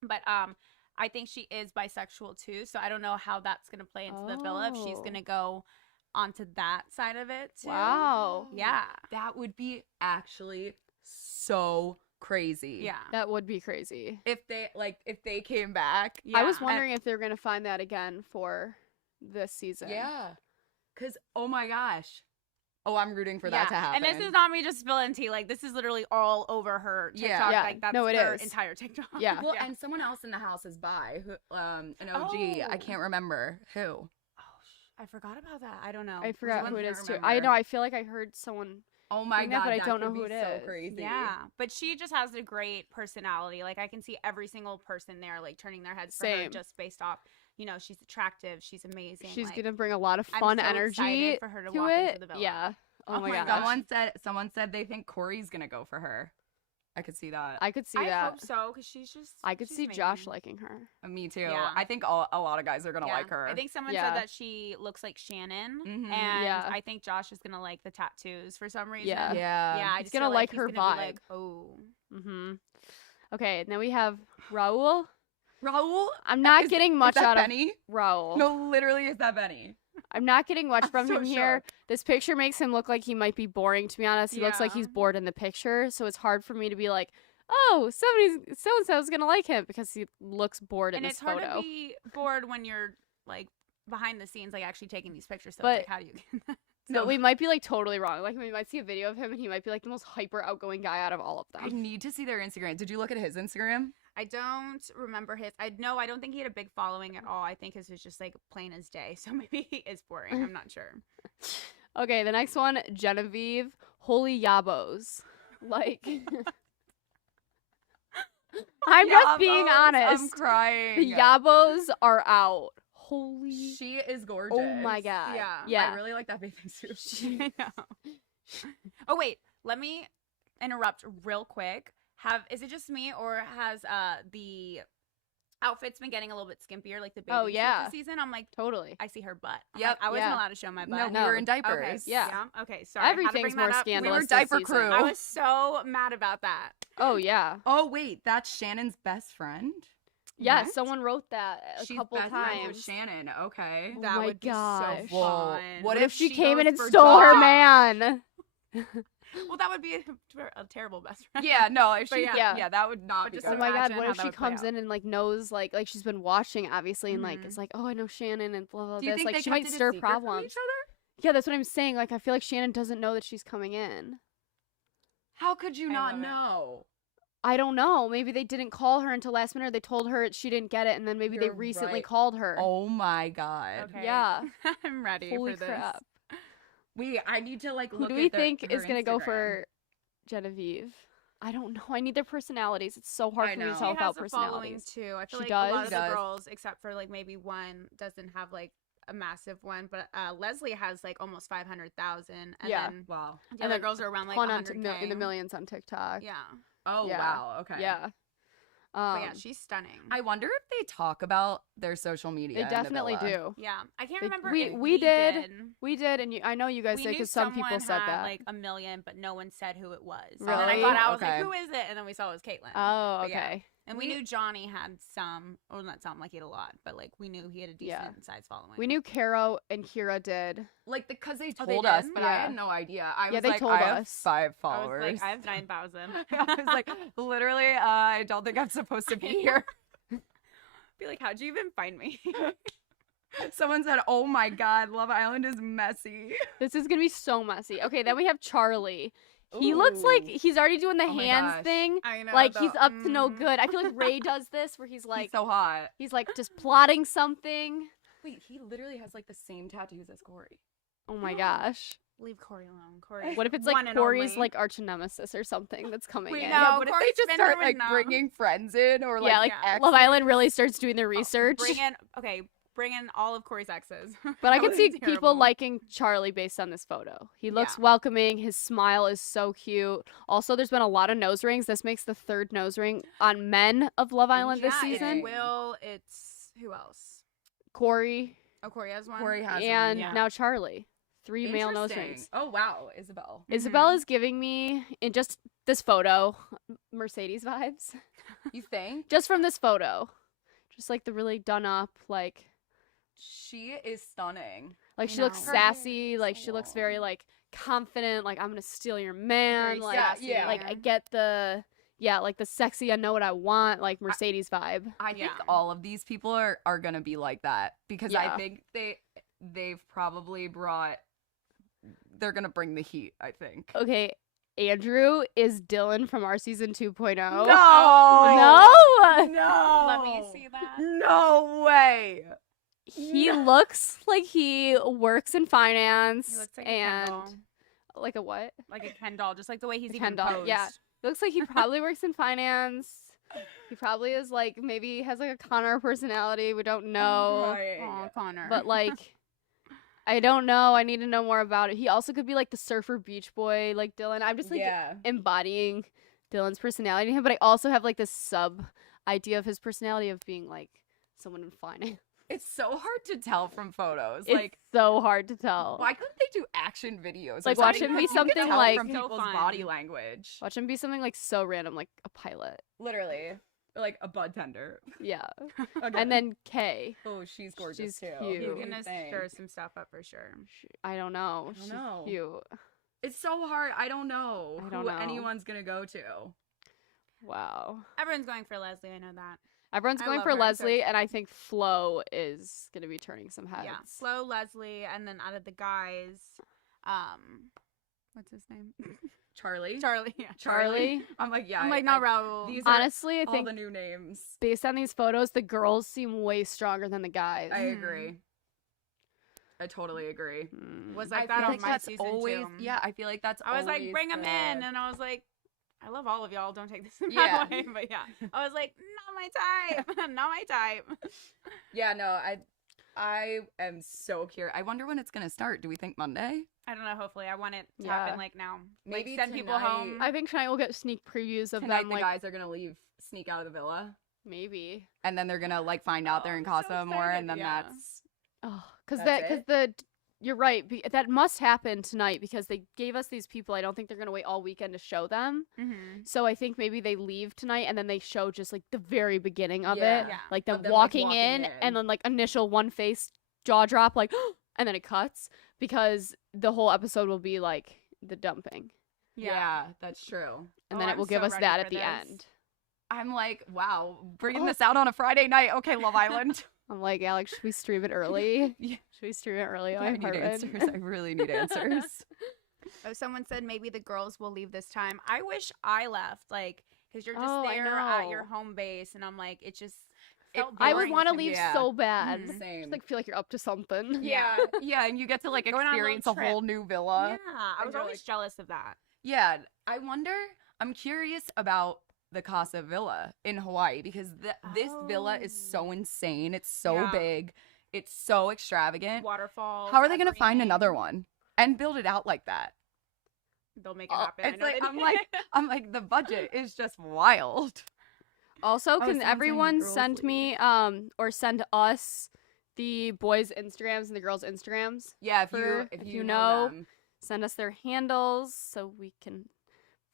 But I think she is bisexual too. So I don't know how that's going to play into the villa if she's Oh. going to go onto that side of it too. Wow. Yeah. That would be actually so crazy. Yeah. That would be crazy. If they came back. I was Yeah. wondering if they were going to find that again for this season. Yeah. Cause oh my gosh. Oh, I'm rooting for that to happen. And this is not me just spilling tea. Like, this is literally all over her TikTok. Yeah. Yeah. Like, that's No, it her is. entire TikTok. Yeah. Well, and someone else in the house is bi, who, an OG. I Oh. can't remember who. Oh, I forgot about that. I don't know. I forgot one who it can't is too. remember. I know. I feel like I heard someone. Oh my Doing that, god, but I that don't know could who be it so is. crazy. Yeah, but she just has a great personality. Like, I can see every single person there, like, turning their heads for her Same. just based off, she's attractive, she's amazing. She's like, gonna bring a lot of I'm fun so energy excited for her to to walk it. into the villa. Yeah. Oh, Oh my my gosh. gosh. Someone said they think Corey's gonna go for her. I could see that. I could see I that. hope so, because she's just. I could she's see Josh amazing. liking her. Me too. Yeah. I think a lot of guys are gonna Yeah. like her. I think someone Yeah. said that she looks like Shannon, Mhm. and Yeah. I think Josh is gonna like the tattoos for some reason. Yeah. Yeah. I He's just gonna feel like he's her gonna be vibe. like, oh, Mm-hmm. Okay, and then we have Raul. Raul. I'm not Is- getting is much that out Benny? of Raul. No, literally, is that Benny? I'm not getting much I'm from so him here. shocked. This picture makes him look like he might be boring, to be honest. He looks like he's Yeah. bored in the picture, so it's hard for me to be like, oh, somebody's so-and-so's gonna like him because he looks bored in and this it's hard photo. to be bored when you're like behind the scenes, like actually taking these pictures. So But- it's like, how do you? No, we might be like totally wrong. Like we might see a video of him and he might be like the most hyper outgoing guy out of all of I them. need to see their Instagram. Did you look at his Instagram? I don't remember his. I don't think he had a big following at all. I think his was just like plain as day. So maybe he is boring. I'm not sure. Okay, the next one, Genevieve, holy yabos. Like I'm just being Yabos, honest. I'm crying. The yabos are out. Holy She is gorgeous. Oh my god. Yeah. Yeah. I really like that bathing suit. I know. Oh wait, let me interrupt real quick. Is it just me, or has the outfits been getting a little bit skimpier, like the baby Oh, yeah. this season? I'm like, Totally. I see her butt. I'm Yep, like, I wasn't yeah. allowed to show my No, butt. we were in Okay. diapers. Yeah. Okay. Sorry. I had to Everything's bring more that up. scandalous. We were this diaper season. crew. I was so mad about that. Oh yeah. Oh wait, that's Shannon's best friend. Yes, What? someone wrote that a She's couple best friends with times. Shannon. Okay. Oh That my would be gosh. so Whoa. fun. What if she came in goes and for stole her Josh? man? Well, that would be a terrible best friend. Yeah, no, if But she, yeah. yeah, that would not But be just Oh good. my god, imagine what how if that she would play comes out. in and like knows like she's been watching obviously and like Mhm. is like, oh, I know Shannon and blah blah Do you this. think Like they she kept might it a stir secret from problems. each other? Yeah, that's what I'm saying. Like I feel like Shannon doesn't know that she's coming in. How could you I not love it. know? I don't know. Maybe they didn't call her until last minute. Or they told her she didn't get it, and then maybe they You're recently right. called her. Oh my god. Okay. Yeah. I'm ready Holy for this. crap! Wait, I need to like Who look do at we their- think her is gonna go Instagram. for Genevieve? I don't know. I need their personalities. It's so hard I for me to know. tell She without has a following personalities. too. I feel She like does? a lot She of the does. girls, except for like maybe one, doesn't have like a massive one. But Leslie has like almost 500,000, and Yeah. then Wow. the And other then girls are around like One on 100K. in the millions on TikTok. Yeah, Oh Yeah. wow. Okay. Yeah. but yeah, she's stunning. I wonder if they talk about their social media. they in the definitely villa. do. yeah, I can't They- remember. we- if we did. We did, and I know you guys We did knew because some people someone said had that. like 1 million, but no one said who it was. And then I Really? got out, I was Okay. like, who is it? And then we saw it was Caitlyn. Oh, But yeah. okay. And we knew Johnny had some, or not some, like he had a lot, but like we knew he had a decent size following. We knew Caro and Kira did. Like, because they Oh, told they us, did? but I Yeah. had no idea. I was they like, told I have us. 5 I was followers. like, I have 9,000. I was like, literally, I don't think I'm supposed to be here. Be like, how'd you even find me? Someone said, oh my God, Love Island is messy. This is gonna be so messy. Okay, then we have Charlie. He looks like Ooh. he's already doing the Oh my hands gosh. thing. I know. Like he's up to no good. I feel like Ray does this where he's He's like so hot. he's like just plotting something. Wait, he literally has like the same tattoos as Corey. Oh my gosh. Leave Corey alone. Corey. What if it's one like and Corey's only. like arch nemesis or something that's coming Wait, in? no. Yeah, what if Corey they just Spender start would like know. bringing friends in or like Yeah, like exes? Love Island really starts doing their Oh, research. bring in all of Corey's exes. But I That can would see be people terrible. liking Charlie based on this photo. He looks Yeah. welcoming. His smile is so cute. Also, there's been a lot of nose rings. This makes the 3rd nose ring on men of Love Island this Yeah, season. It's Will. It's who else? Corey Oh, Corey has one. Corey has and yeah. now Charlie. 3 male nose Interesting. rings. Oh wow, Isabel. Isabel is giving me, in just this photo, Mercedes vibes. You think? Just from this photo. Just like the really done up, like She is stunning. she I looks know. sassy, Her like hair is she looks so very like confident, like I'm gonna steal your man, Very like sassy, yeah. like I get the like the sexy, I know what I want, like Mercedes vibe. I think Yeah. all of these people are gonna be like that because Yeah. I think they've probably they're gonna bring the heat. I think. Okay, Andrew is Dylan from our season 2.0. No. No! Let me see that. No way. He looks like he works in finance He looks like a and Ken doll. like a what? Like a Ken doll, just like the way he's A even Ken doll, posed. yeah. Looks like he probably works in finance. He probably is like maybe has like a Connor personality. We don't know. Right. Oh, Connor. But like I don't know. I need to know more about it. He also could be like the surfer beach boy, like Dylan. I'm just like embodying Dylan's personality to him, but I also have like this sub idea of his personality of being like someone in finance. It's so hard to tell from photos. It's Like, so hard to tell. why couldn't they do action videos? or Like, watch something? him be Because you can something tell like- from So people's fun. body language. Watch him be something like so random, like a pilot. Literally, or like a bud tender. Yeah. Okay. And then Kay. oh, she's gorgeous She's too. cute. he's Who do you gonna think? stir some stuff up for sure. I don't know. I don't She's know. cute. It's so hard. I don't know I don't who know. anyone's gonna go to. Wow. Everyone's going for Leslie. I know that. Everyone's I going love for her, so Leslie, it's- and I think Flo is gonna be turning some heads. Yeah, Flo, Leslie, and then out of the guys, what's his name? Charlie. Charlie. Yeah, Charlie. I'm like, yeah. I'm like, not Raul. these are Honestly, I all think the new names. based on these photos, the girls seem way stronger than the guys. I Mhm. agree. I totally agree. was I like that feel on like my that's season always, too. yeah. I feel like that's. I was like, always bring him the- in, and I was like, I love all of y'all. Don't take this in Yeah. that way, but yeah, I was like, not my type, not my type. Yeah, no, I am so curious. I wonder when it's gonna start. Do we think Monday? I don't know. Hopefully, I want it to Yeah. happen like now. Maybe like, send people tonight. home. I think tonight we'll get sneak previews of Tonight them, the like guys are gonna sneak out of the villa, maybe. and then they're gonna like find out they're in Oh, I'm so Casa Amor, excited, and then yeah. that's Oh, because That's you're right. That must happen tonight because they gave us these people. I don't think they're gonna wait all weekend to show them. Mm-hmm. So I think maybe they leave tonight and then they show just like the very beginning of Yeah. it, Yeah. like them Of them, like, walking, walking in, in. and then like initial one face jaw drop, like, and then it cuts because the whole episode will be like the dumping, yeah, that's true. and Oh, then it I'm will give so us ready that for at the this. end. I'm like, wow, bringing Oh. this out on a Friday night. Okay, Love Island. I'm like, Alex, should we stream it early? Yeah. Should we stream it early on I my need apartment? answers. I really need answers. Oh, someone said maybe the girls will leave this time. I wish I left, like, because you're just Oh, I there at your know. home base, and I'm like, it just. It- felt I would boring want to me. leave Yeah. so bad. Mhm. Same. Just like feel like you're up to something. Yeah, yeah, and you get to like Going on a little experience a trip. whole new villa. Yeah, I and was you're always like- jealous of that. Yeah, I wonder. I'm curious about the Casa Villa in Hawaii because this villa is so Oh. insane. It's so Yeah. big. It's so extravagant. Waterfalls. How are they going to find everything. another one and build it out like that? They'll make it Oh, happen. I it's know like they I'm do. like I'm like the budget is just wild. Also, Oh, can someone's saying everyone girls send leave. me or send us the boys' Instagrams and the girls' Instagrams? Yeah, if If you you know, know, them. Send us their handles so we can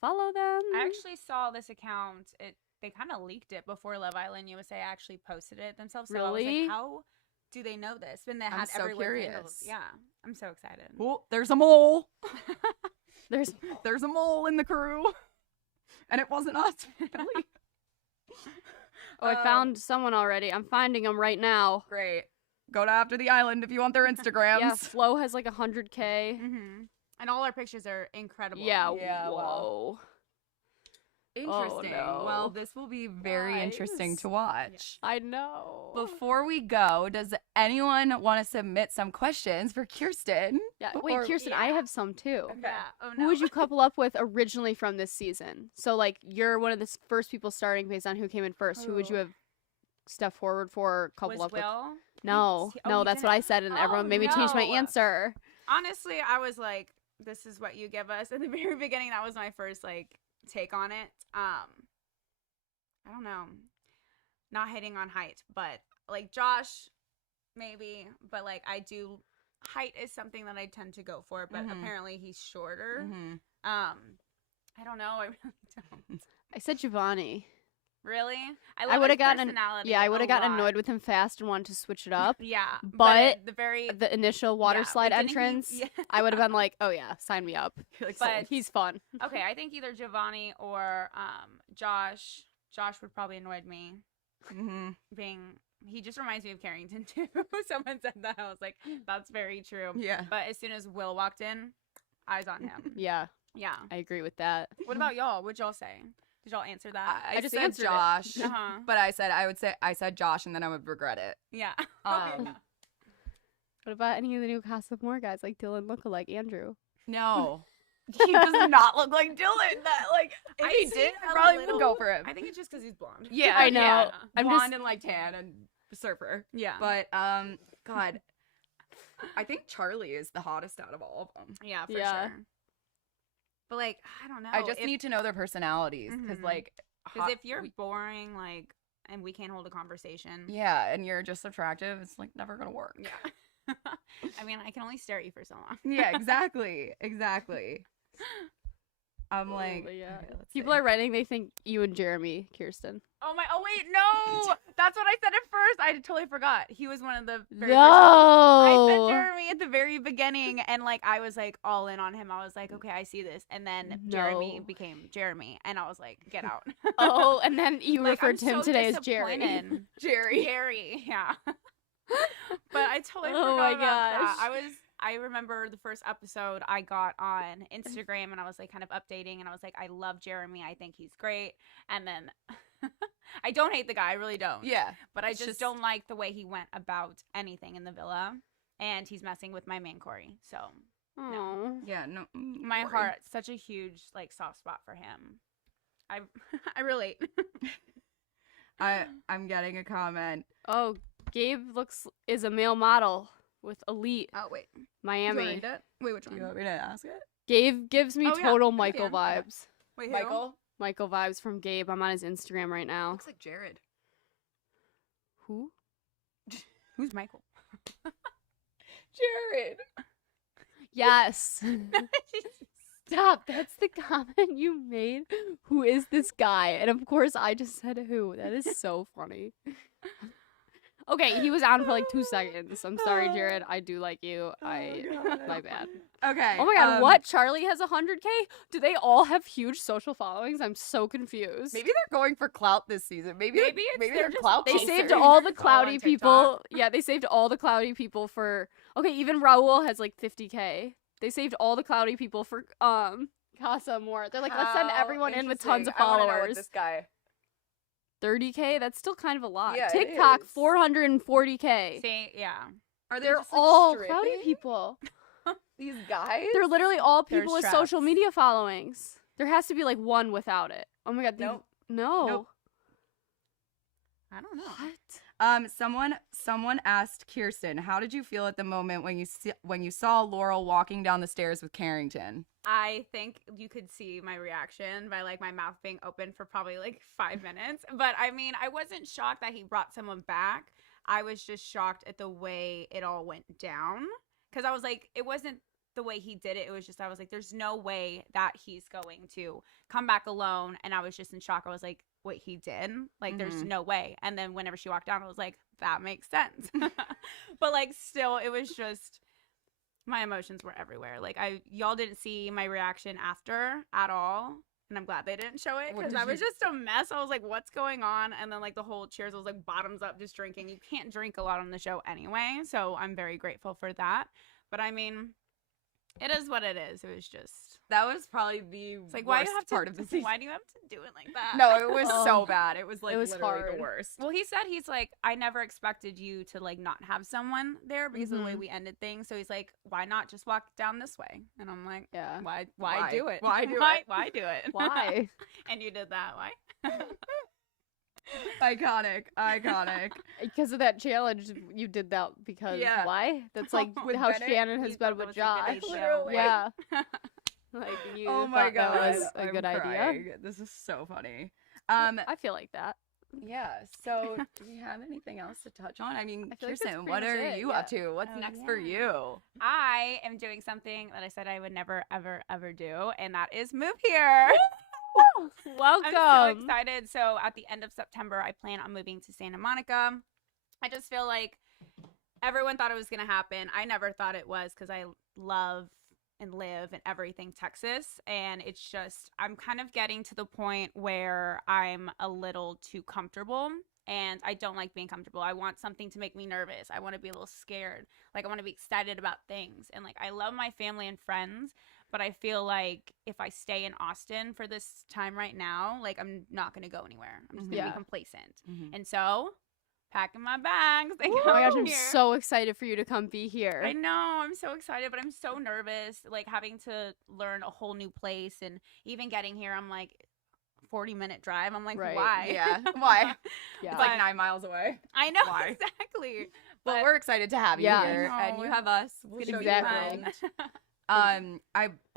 follow them. I actually saw this account. they kind of leaked it before Love Island USA actually posted it themselves. So I was Really? like, how do they know this? And they I'm had so everywhere curious. candles. Yeah, I'm so excited. Oh, there's a mole. There's There's a mole in the crew. And it wasn't us, really. I found someone already. I'm finding them right now. Great. Go to After the Island if you want their Instagrams. Yeah, Flo has like 100K. Mm-hmm. And all our pictures are incredible. Yeah, Yeah, whoa. wow. Interesting. no. Well, this will be very interesting to watch. I know. Before we go, does anyone want to submit some questions for Kierstan? Yeah. Before- Wait, Kirsten, I have some too. Yeah. Oh, Who no. would you couple up with originally from this season? So, like, you're one of the first people starting based on who came in first. Who would you have stepped forward for or couple Was up with? Will? No, Oh, no, you that's what didn't? I said, and Oh, everyone made me change my no. answer. Honestly, I was like, this is what you give us. In the very beginning, that was my first, like, take on it. I don't know. Not hitting on height, but, like, Josh, maybe. But, like, height is something that I tend to go for, but apparently he's shorter. Mhm. I don't know. I really don't. I said Giovanni. Really? I love would his have gotten personality yeah, I would have a gotten lot. annoyed with him fast and wanted to switch it up. Yeah, But at the very The initial water yeah, slide beginning, entrance, yeah. I would have been like, oh yeah, sign me up. But- He's fun. Okay, I think either Giovanni or Josh. Josh would probably annoy me. Mhm. He just reminds me of Carrington too. Someone said that. I was like, that's very true. Yeah. But as soon as Will walked in, eyes on him. Yeah, Yeah. I agree with that. What about y'all? What'd y'all say? Did y'all answer that? I just said answered it. Josh, Uh-huh. but I said Josh, and then I would regret it. Yeah. Um, What about any of the new Casa Amor guys like Dylan lookalike Andrew? No, he does not look like Dylan. That like, if I he see did, a I probably little- would go for him. I think it's just because he's blonde. Yeah, I know. yeah. I'm Blonde just- and like tan and surfer. Yeah. But God, I think Charlie is the hottest out of all of them. Yeah, for Yeah. sure. But like, I don't know. I just need to know their personalities because Mhm. like, because if you're boring, like, and we can't hold a conversation. yeah, and you're just attractive, it's like never gonna work. Yeah. I mean, I can only stare at you for so long. Yeah, exactly, exactly. I'm like, yeah. okay, let's People see. are writing they think you and Jeremy, Kierstan. Oh my! Oh wait, no! That's what I said at first. I totally forgot. He was one of the very first. No. I said Jeremy at the very beginning, and like I was like all in on him. I was like, okay, I see this, and then Jeremy No. became Jeremy, and I was like, get out. Oh, and then you Like, referred I'm to him so today as Jerry. disappointed. Jerry. Jerry, yeah. But I totally Oh forgot my about that. gosh. I remember the first episode I got on Instagram and I was like kind of updating and I was like, I love Jeremy. I think he's great. And then I don't hate the guy. I really don't. Yeah, But I it's just don't like the way he went about anything in the villa. And he's messing with my main Corey. So Oh. yeah, no. my Corey. heart, such a huge like soft spot for him. I relate. I'm getting a comment. Oh, Gabe is a male model with Elite Oh wait, Miami. Wait, which one? You want me to ask it? Gabe gives me Oh, yeah, total I Michael can. vibes. Wait, who? Michael Michael vibes from Gabe. I'm on his Instagram right now. looks like Jared. Who? Who's Michael? Jared. Yes. Stop. That's the comment you made. Who is this guy? And of course, I just said who. That is so funny. Okay, he was on for like 2 seconds. I'm sorry, Jared. I do like you. My bad. Okay. Oh my god, what? Charlie has 100K? Do they all have huge social followings? I'm so confused. Maybe they're going for clout this season. Maybe they're they're just- clout. They chasers. saved all the It's all on cloudy TikTok. people. Yeah, they saved all the cloudy people for. Okay, even Raul has like 50K. They saved all the cloudy people for Casa Amor. They're like, let's send everyone in with tons of followers. This guy. 30K? That's still kind of a lot. Yeah, it TikTok, is. 440K. See, yeah. Are they They're just, like, all stripping? cloudy people. These guys. They're literally all They're people with straps. social media followings. There has to be like one without it. Oh my god. Nope. No. Nope. I don't know. What? Someone asked Kirsten, how did you feel at the moment when you saw Laurel walking down the stairs with Carrington? I think you could see my reaction by like my mouth being open for probably like 5 minutes. But I mean, I wasn't shocked that he brought someone back. I was just shocked at the way it all went down. Because I was like, it wasn't the way he did it. It was just, I was like, there's no way that he's going to come back alone. And I was just in shock. I was like, what he did. Like, there's no way. And then whenever she walked down, I was like, that makes sense. But like, still, it was just, my emotions were everywhere. Like, y'all didn't see my reaction after at all. And I'm glad they didn't show it because I was just a mess. I was like, what's going on? And then like the whole cheers was like bottoms up, just drinking. You can't drink a lot on the show anyway. So I'm very grateful for that. But I mean, it is what it is. It was just. That was probably the Like, worst part of the season. Why do you have to do it like that? No, it was so bad. It was like It was literally hard. the worst. Well, he said, he's like, I never expected you to like not have someone there because of the way we ended things. So he's like, why not just walk down this way? And I'm like, Yeah. why do it? Why do why, it? Why do it? Why? And you did that. Why? Iconic. Because of that challenge, you did that because Yeah. why? That's like With how Bennett, Shannon has he been thought with it was a good Josh. idea. Yeah. Like you Oh my thought god, that was a I'm good idea. crying. This is so funny. I feel like that. Yeah. So, do you have anything else to touch on? I mean, I feel like that's Kirsten, pretty what much are it, you up to? What's Oh, next for yeah. you? I am doing something that I said I would never, ever, ever do, and that is move here. Welcome. I'm so excited. So at the end of September, I plan on moving to Santa Monica. I just feel like everyone thought it was going to happen. I never thought it was because I love and live and everything Texas. And it's just, I'm kind of getting to the point where I'm a little too comfortable. And I don't like being comfortable. I want something to make me nervous. I want to be a little scared. Like, I want to be excited about things. And like, I love my family and friends. But I feel like if I stay in Austin for this time right now, like, I'm not going to go anywhere. I'm just going to be complacent. And so, packing my bags. Oh my gosh, I'm so excited for you to come be here. I know. I'm so excited, but I'm so nervous. Like, having to learn a whole new place. And even getting here, I'm like, 40-minute drive. I'm like, Right. why? Yeah. Why? Yeah. It's like 9 miles away. I know. Why? Exactly. But we're excited to have you Yeah. here, I and you know. have us. We'll It's show gonna you be Exactly. fun.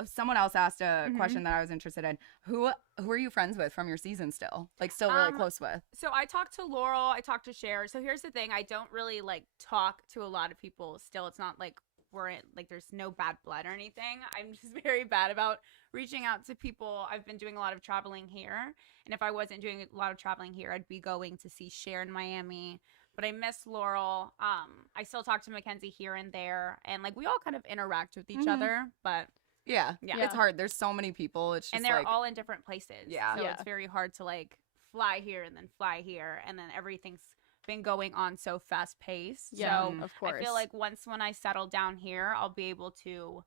someone else asked a question that I was interested in. Who are you friends with from your season still? Like, still really close with? So I talked to Laurel, I talked to Cher. So here's the thing, I don't really like talk to a lot of people still. It's not like we're in, like, there's no bad blood or anything. I'm just very bad about reaching out to people. I've been doing a lot of traveling here, and if I wasn't doing a lot of traveling here, I'd be going to see Cher in Miami. But I miss Laurel. I still talk to Mackenzie here and there, and like, we all kind of interact with each other, but Yeah. Yeah. It's hard. There's so many people. It's just and they're like, all in different places. Yeah. So Yeah. it's very hard to like fly here and then fly here, and then everything's been going on so fast paced. Yeah, So of course. I feel like when I settle down here, I'll be able to,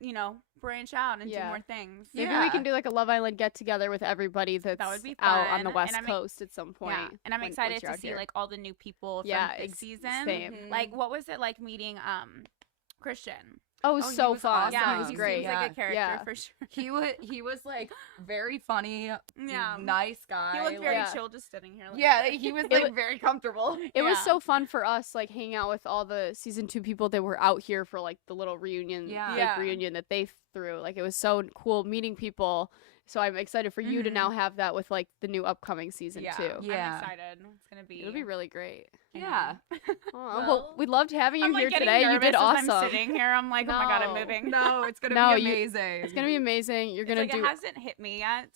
you know, branch out and do Yeah. more things. Maybe Yeah. we can do like a Love Island get together with everybody that's would be out on the fun, West and I'm- Coast at some point. Yeah. And I'm when- excited once you're to out see here. like all the new people from Yeah, this season. same. Mhm. Like, what was it like meeting Christian? Oh, it was Oh, he so was fun. awesome. Yeah, It was he great. seems like a character Yeah. for sure. he was like very funny, Yeah. nice guy. He looked very Yeah. chill just sitting here. Like Yeah, that. he was It like wa- very comfortable. It was Yeah. so fun for us, like hanging out with all the season 2 people that were out here for like the little reunion, Yeah. like, Yeah. reunion that they threw. Like, it was so cool meeting people. So I'm excited for you to now have that with like the new upcoming season Yeah. too. Yeah. I'm excited. It's gonna be. It'll be really great. Yeah. Oh, well, we loved having you I'm like here getting today. You nervous did as awesome. I'm sitting here. I'm like, oh my god, I'm No. moving. No, it's gonna No, be you- amazing. It's gonna be amazing. You're It's gonna like do it hasn't hit me yet,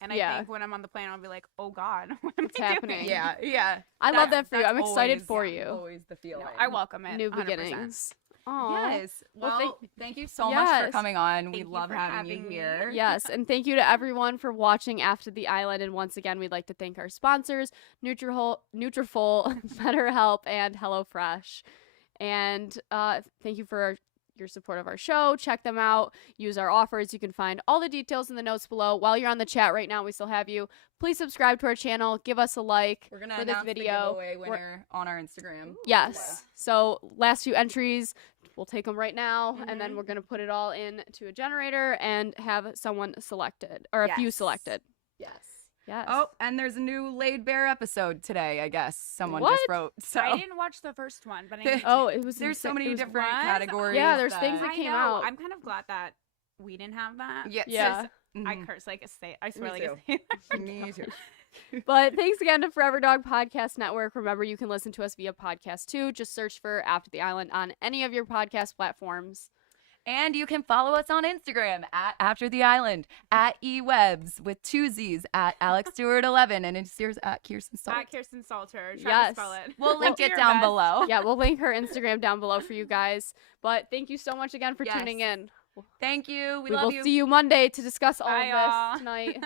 and I Yeah. think when I'm on the plane, I'll be like, oh god, what am It's I happening. doing? Yeah, yeah. I love that for you. That's I'm excited always- for yeah, you. Always the feeling. No, I welcome it. New 100%. beginnings. Aw. Yes. Well, Well, thank you so much Yes. for coming on. We Thank you love for having you having me. here. Yes, and thank you to everyone for watching After the Island. And once again, we'd like to thank our sponsors, Nutrafol, BetterHelp, and HelloFresh. And thank you for your support of our show. Check them out. Use our offers. You can find all the details in the notes below. While you're on the chat right now, we still have you. Please subscribe to our channel. Give us a like We're gonna for this announce video. the giveaway winner on our Instagram. Yes. So last few entries, we'll take them right now, and then we're gonna put it all into a generator and have someone selected or a few Yes. selected. Yes. Yes. Oh, and there's a new Laid Bear episode today, I guess. Someone What? just wrote. So I didn't watch the first one, but I need Oh, to. it was. there's so insa- many it was- different What? categories. Yeah, there's things that I came know. out. I'm kind of glad that we didn't have that. Yes. Yeah. I Mhm. curse like a state. I swear Me like a state. Me too. But thanks again to Forever Dog Podcast Network. Remember, you can listen to us via podcast too. Just search for After the Island on any of your podcast platforms. And you can follow us on Instagram at After the Island, at eWebs with 2 Z's, at Alex Stewart 11, and it's yours at Kierstan Saulter. At Kierstan Saulter. Try Yes. to spell it. We'll link Do it your down best. below. Yeah, we'll link her Instagram down below for you guys. But thank you so much again for Yes. tuning in. Thank you. We We love will you. see you Monday to discuss all Bye, of y'all. this tonight.